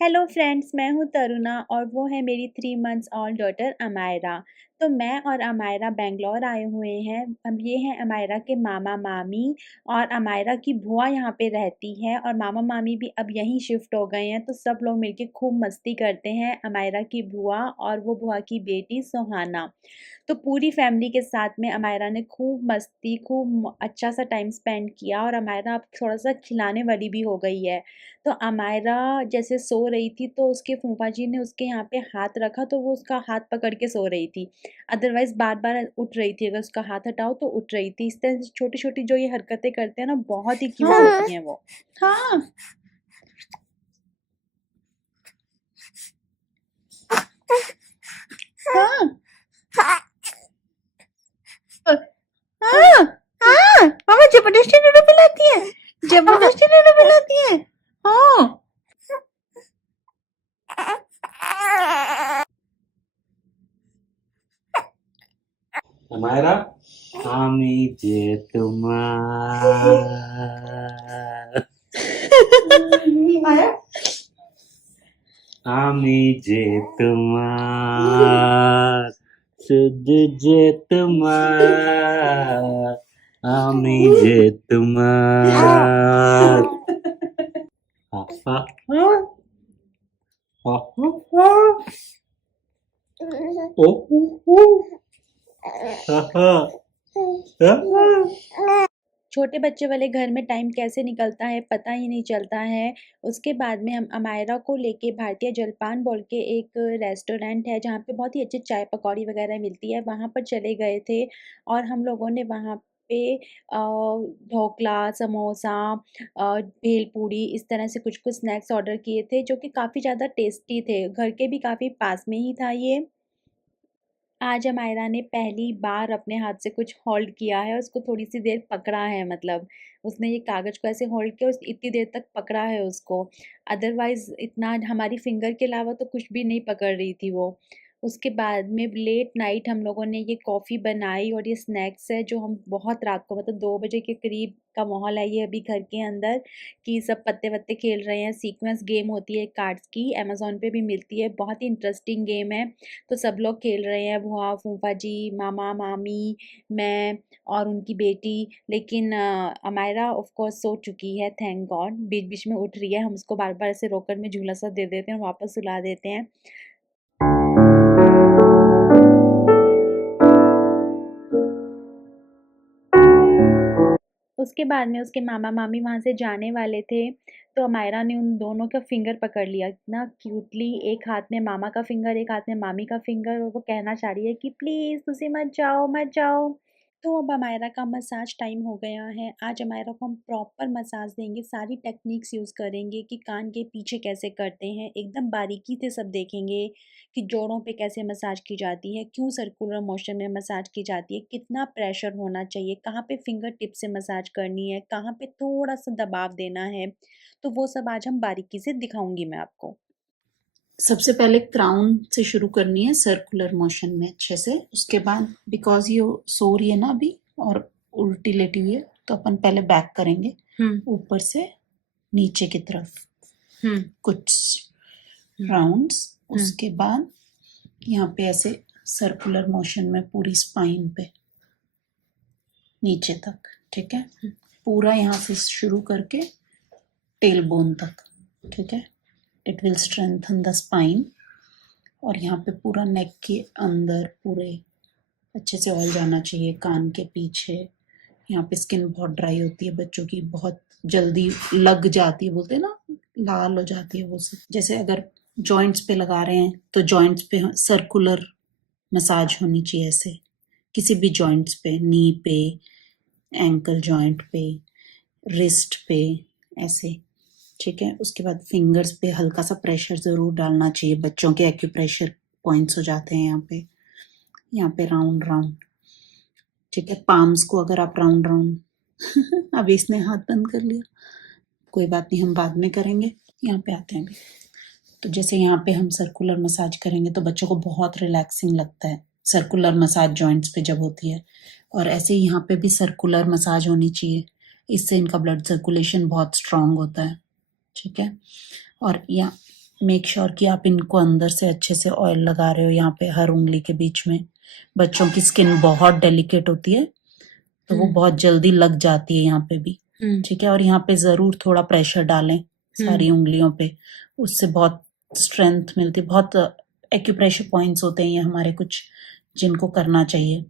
Hello friends, मैं हूँ तरुणा और वो है मेरी 3 मंथ्स ओल्ड डॉटर अमायरा। तो मैं और अमायरा बैंगलोर आए हुए हैं। अब ये हैं अमायरा के मामा-मामी और अमायरा की बुआ यहाँ पे रहती है और मामा-मामी भी अब यहीं शिफ्ट हो गए हैं, तो सब लोग मिलके खूब मस्ती करते हैं, अमायरा की बुआ और वो बुआ की बेटी सुहाना। तो पूरी फैमिली के साथ में अमायरा ने खूब मस्ती, खूब अच्छा सा टाइम स्पेंड किया और अमायरा अब थोड़ा-सा खिलाने वाली भी हो गई है। तो अमायरा जैसे सो रही थी तो उसके फूफा जी ने उसके यहाँ पे हाथ रखा तो वो उसका हाथ पकड़ के सो रही थी। अदरवाइज़ बार-बार उठ रही थी, अगर उसका हाथ हटाओ तो उठ रही थी। इस तरह से छोटी-छोटी जो ये हरकतें करते हैं ना, बहुत ही क्यूट होती हैं वो। हाँ। हाँ। हाँ। हाँ। मामा ज़बरदस्ती नुडल पिलाती है। ज़बरदस्ती नुडल पिलाती है। हाँ। Amira, আমি যে তোমার आया? আমি যে তোমার শুধু যে তোমার আমি যে তোমার হা হা হা হা হা ও হু হু হা হা হা হা छोटे बच्चे वाले घर में टाइम कैसे निकलता है पता ही नहीं चलता है। उसके बाद में हम अमायरा को लेके भारतीय जलपान बोल के एक रेस्टोरेंट है जहाँ पे बहुत ही अच्छी चाय पकौड़ी वगैरह मिलती है, वहाँ पर चले गए थे और हम लोगों ने वहाँ पे ढोकला, समोसा भेलपूरी इस तरह से कुछ-कुछ स्नैक्स ऑर्डर किए थे जो कि काफ़ी ज़्यादा टेस्टी थे। घर के भी काफ़ी पास में ही था ये। आज अमायरा ने पहली बार अपने हाथ से कुछ होल्ड किया है, उसको थोड़ी-सी देर पकड़ा है मतलब, उसने ये कागज़ को ऐसे होल्ड किया उस इतनी देर तक पकड़ा है उसको। अदरवाइज़ इतना हमारी फिंगर के अलावा तो कुछ भी नहीं पकड़ रही थी वो। उसके बाद में लेट नाइट हम लोगों ने ये कॉफ़ी बनाई और ये स्नैक्स है जो हम बहुत रात को मतलब 2 बजे के करीब का माहौल है ये अभी घर के अंदर कि सब पत्ते-वत्ते खेल रहे हैं, सीक्वेंस गेम होती है कार्ड्स की, अमेज़न पे भी मिलती है, बहुत ही इंटरेस्टिंग गेम है। तो सब लोग खेल रहे हैं बुआ, फूफा जी, मामा, मामी, मैं और उनकी बेटी। लेकिन अमायरा ऑफ कोर्स सो चुकी है थैंक गॉड। बीच-बीच में उठ रही है, हम उसको बार-बार ऐसे रोकर में झूला-सा दे देते हैं और वापस सुला देते हैं। उसके बाद में उसके मामा-मामी वहाँ से जाने वाले थे, तो अमायरा ने उन दोनों का फिंगर पकड़ लिया, इतना क्यूटली एक हाथ में मामा का फिंगर, एक हाथ में मामी का फिंगर और वो कहना चाह रही है कि प्लीज़ तुसी मत जाओ, मत जाओ। तो अब अमायरा का मसाज टाइम हो गया है। आज अमायरा को हम प्रॉपर मसाज देंगे, सारी टेक्निक्स यूज़ करेंगे कि कान के पीछे कैसे करते हैं, एकदम बारीकी से सब देखेंगे कि जोड़ों पे कैसे मसाज की जाती है, क्यों सर्कुलर मोशन में मसाज की जाती है, कितना प्रेशर होना चाहिए, कहाँ पे फिंगर टिप से मसाज करनी है, कहाँ पे थोड़ा-सा दबाव देना है। तो वो सब आज हम बारीकी से दिखाऊँगी मैं आपको। सबसे पहले क्राउन से शुरू करनी है सर्कुलर मोशन में अच्छे से। उसके बाद बिकॉज ये सो रही है ना अभी और उल्टी लेटी हुई है तो अपन पहले बैक करेंगे ऊपर से नीचे की तरफ कुछ राउंड्स। उसके बाद यहाँ पे ऐसे सर्कुलर मोशन में पूरी स्पाइन पे नीचे तक, ठीक है, पूरा यहाँ से शुरू करके टेल बोन तक, ठीक है। It will strengthen the spine और यहाँ पे पूरा नेक के अंदर पूरे अच्छे से ऑयल जाना चाहिए, कान के पीछे। यहाँ पे स्किन बहुत ड्राई होती है बच्चों की, बहुत जल्दी लग जाती है, बोलते हैं ना लाल हो जाती है वो सब। जैसे अगर जॉइंट्स पे लगा रहे हैं तो जॉइंट्स पे सर्कुलर मसाज होनी चाहिए ऐसे, किसी भी जॉइंट्स पे, नी पे, एंकल जॉइंट पे, रिस्ट पे, ऐसे, ठीक है। उसके बाद फिंगर्स पे हल्का सा प्रेशर ज़रूर डालना चाहिए, बच्चों के एक्यूप्रेशर पॉइंट्स हो जाते हैं यहाँ पे राउंड राउंड, ठीक है। पाम्स को अगर आप राउंड राउंड अभी इसने हाथ बंद कर लिया, कोई बात नहीं, हम बाद में करेंगे। यहाँ पे आते हैं अभी। तो जैसे यहाँ पे हम सर्कुलर मसाज करेंगे तो बच्चों को बहुत रिलैक्सिंग लगता है सर्कुलर मसाज जॉइंट्स पे जब होती है, और ऐसे ही यहाँ पे भी सर्कुलर मसाज होनी चाहिए, इससे इनका ब्लड सर्कुलेशन बहुत स्ट्रांग होता है, ठीक है। और मेक श्योर कि आप इनको अंदर से अच्छे से ऑयल लगा रहे हो यहाँ पे हर उंगली के बीच में। बच्चों की स्किन बहुत डेलिकेट होती है, तो वो बहुत जल्दी लग जाती है यहाँ पे भी। ठीक है, और यहाँ पे ज़रूर थोड़ा प्रेशर डालें सारी उंगलियों पे, उससे बहुत स्ट्रेंथ मिलती है। बहुत एक्यूप्रेशर पॉइंट्स होते हैं ये हमारे कुछ, जिनको करना चाहिए।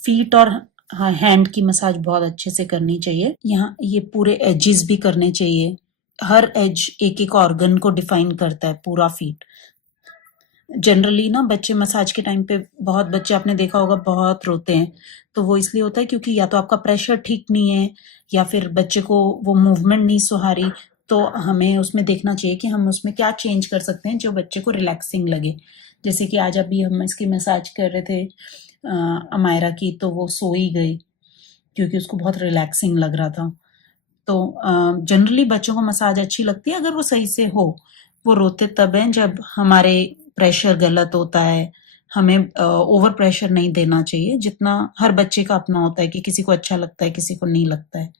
फीट और हाँ, हैंड की मसाज बहुत अच्छे से करनी चाहिए। यहाँ ये पूरे एजेस भी करने चाहिए। हर एज एक एक ऑर्गन को डिफाइन करता है, पूरा फीट। जनरली ना बच्चे मसाज के टाइम पे, बहुत बच्चे आपने देखा होगा बहुत रोते हैं, तो वो इसलिए होता है क्योंकि या तो आपका प्रेशर ठीक नहीं है या फिर बच्चे को वो मूवमेंट नहीं सुहारी। तो हमें उसमें देखना चाहिए कि हम उसमें क्या चेंज कर सकते हैं जो बच्चे को रिलैक्सिंग लगे। जैसे कि आज अभी हम इसकी मसाज कर रहे थे अमायरा की, तो वो सो ही गई क्योंकि उसको बहुत रिलैक्सिंग लग रहा था। तो जनरली बच्चों को मसाज अच्छी लगती है अगर वो सही से हो। वो रोते तब हैं जब हमारे प्रेशर गलत होता है। हमें ओवर प्रेशर नहीं देना चाहिए, जितना हर बच्चे का अपना होता है कि किसी को अच्छा लगता है, किसी को नहीं लगता है।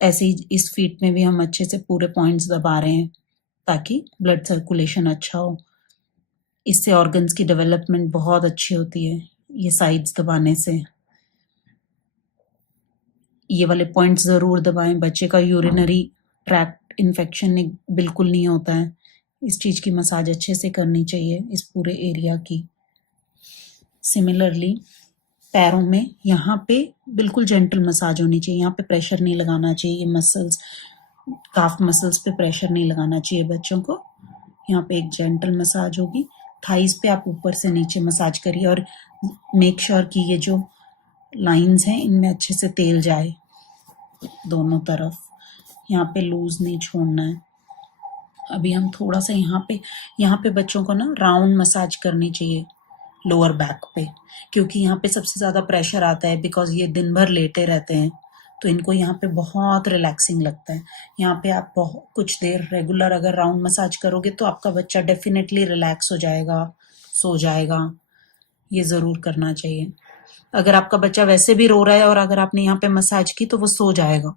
ऐसे ही इस फीट में भी हम अच्छे से पूरे पॉइंट्स दबा रहे हैं ताकि ब्लड सर्कुलेशन अच्छा हो। इससे ऑर्गन्स की डेवलपमेंट बहुत अच्छी होती है ये साइड्स दबाने से। ये वाले पॉइंट्स ज़रूर दबाएं। बच्चे का यूरिनरी ट्रैक्ट इन्फेक्शन बिल्कुल नहीं होता है। इस चीज़ की मसाज अच्छे से करनी चाहिए इस पूरे एरिया की। सिमिलरली पैरों में यहाँ पे बिल्कुल जेंटल मसाज होनी चाहिए। यहाँ पे प्रेशर नहीं लगाना चाहिए। मसल्स, काफ मसल्स पे प्रेशर नहीं लगाना चाहिए बच्चों को। यहाँ पे एक जेंटल मसाज होगी। थाइस पे आप ऊपर से नीचे मसाज करिए और मेक श्योर कि ये जो लाइंस हैं इनमें अच्छे से तेल जाए दोनों तरफ। यहाँ पे लूज नहीं छोड़ना है। अभी हम थोड़ा सा यहाँ पे बच्चों को ना राउंड मसाज करनी चाहिए लोअर बैक पे, क्योंकि यहाँ पे सबसे ज़्यादा प्रेशर आता है बिकॉज ये दिन भर लेटे रहते हैं, तो इनको यहाँ पे बहुत रिलैक्सिंग लगता है। यहाँ पे आप बहुत कुछ देर रेगुलर अगर राउंड मसाज करोगे तो आपका बच्चा डेफिनेटली रिलैक्स हो जाएगा, सो जाएगा। ये ज़रूर करना चाहिए। अगर आपका बच्चा वैसे भी रो रहा है और अगर आपने यहाँ पे मसाज की तो वो सो जाएगा,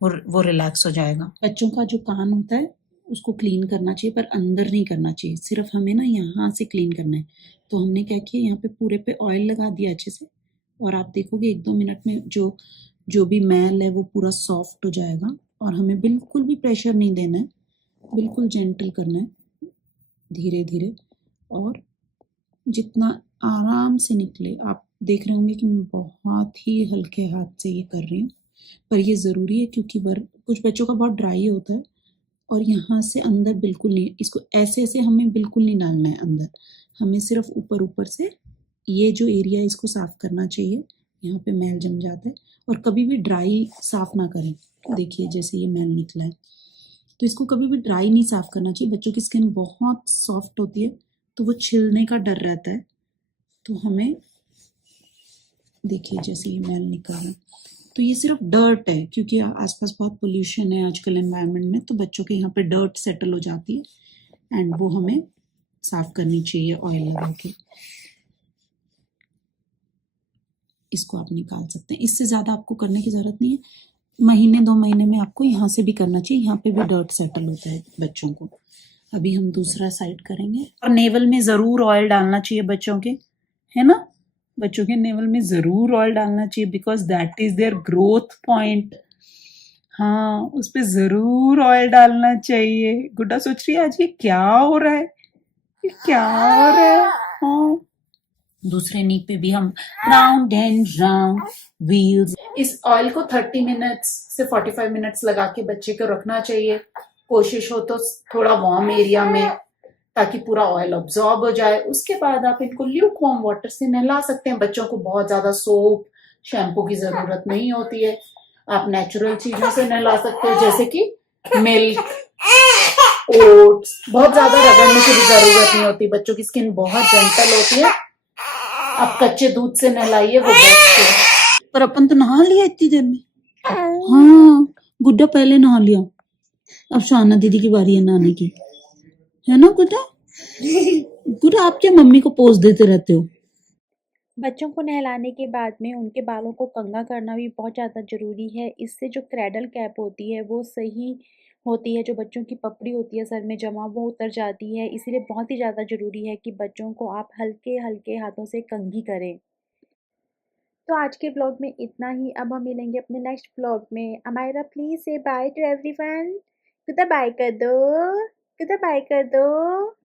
वो रिलैक्स हो जाएगा। बच्चों का जो कान होता है उसको क्लीन करना चाहिए, पर अंदर नहीं करना चाहिए। सिर्फ हमें ना यहाँ से क्लीन करना है। तो हमने क्या किया, यहाँ पे पूरे पे ऑयल लगा दिया अच्छे से, और आप देखोगे 1-2 मिनट में जो भी मैल है वो पूरा सॉफ्ट हो जाएगा। और हमें बिल्कुल भी प्रेशर नहीं देना है, बिल्कुल जेंटल करना है, धीरे धीरे, और जितना आराम से निकले। आप देख रहे होंगे कि मैं बहुत ही हल्के हाथ से ये कर रही हूँ, पर ये ज़रूरी है क्योंकि कुछ बच्चों का बहुत ड्राई होता है और यहाँ से अंदर बिल्कुल नहीं, इसको ऐसे ऐसे हमें बिल्कुल नहीं डालना है अंदर। हमें सिर्फ ऊपर ऊपर से ये जो एरिया है इसको साफ करना चाहिए। यहाँ पे मैल जम जाता है, और कभी भी ड्राई साफ ना करें। देखिए जैसे ये मैल निकला है, तो इसको कभी भी ड्राई नहीं साफ करना चाहिए। बच्चों की स्किन बहुत सॉफ्ट होती है तो वो छिलने का डर रहता है। तो हमें देखिए जैसे ये मैल निकल रहा है, तो ये सिर्फ डर्ट है क्योंकि आसपास बहुत पोल्यूशन है आजकल एनवायरनमेंट में, तो बच्चों के यहाँ पे डर्ट सेटल हो जाती है एंड वो हमें साफ करनी चाहिए ऑयल लगा के। इसको आप निकाल सकते हैं। इससे ज़्यादा आपको करने की ज़रूरत नहीं है। 1-2 महीने में आपको यहाँ से भी करना चाहिए। यहाँ पे भी डर्ट सेटल होता है बच्चों को। अभी हम दूसरा साइड करेंगे। और नेवल में ज़रूर ऑयल डालना चाहिए बच्चों के, है ना? बच्चों के नेवल में ज़रूर ऑयल डालना चाहिए because that is their growth point. हाँ, उस पे ज़रूर ऑयल डालना चाहिए। गुड्डा सोच रही है आज ये क्या हो रहा है, ये क्या हो रहा है। हाँ, दूसरे नी पे भी हम राउंड एंड राउंड व्हील्स। इस ऑयल को 30 मिनट्स से 45 मिनट्स लगा के बच्चे को रखना चाहिए। कोशिश हो तो थोड़ा वार्म एरिया में, ताकि पूरा ऑयल अब्सॉर्ब हो जाए। उसके बाद आप इनको ल्यूक वार्म वाटर से नहला सकते हैं। बच्चों को बहुत ज्यादा सोप, शैम्पू की जरूरत नहीं होती है। आप नेचुरल चीजों से नहला सकते हो, जैसे कि मिल्क, ओट्स। बहुत ज्यादा रगड़ने की भी जरूरत नहीं होती। बच्चों की स्किन बहुत जेंटल होती है। आप कच्चे दूध से नहलाइए, वो बेस्ट है। पर अपन तो नहा लिया इतनी देर में। हाँ, गुड्डा पहले नहा लिया, अब शाना दीदी की बारी है नहाने की, है ना गुड्डा? गुड्डा आप क्या मम्मी को पोज देते रहते हो? बच्चों को नहलाने के बाद में उनके बालों को कंघा करना भी बहुत ज़्यादा ज़रूरी है। इससे जो क्रेडल कैप होती है वो सही होती है, जो बच्चों की पपड़ी होती है सर में जमा, वो उतर जाती है। इसीलिए बहुत ही ज़्यादा ज़रूरी है कि बच्चों को आप हल्के-हल्के हाथों से कंघी करें। तो आज के व्लॉग में इतना ही। अब हम मिलेंगे अपने नेक्स्ट व्लॉग में। अमायरा प्लीज़ से बाय टू एवरीवन। किधर बाय कर दो, किधर बाय कर दो।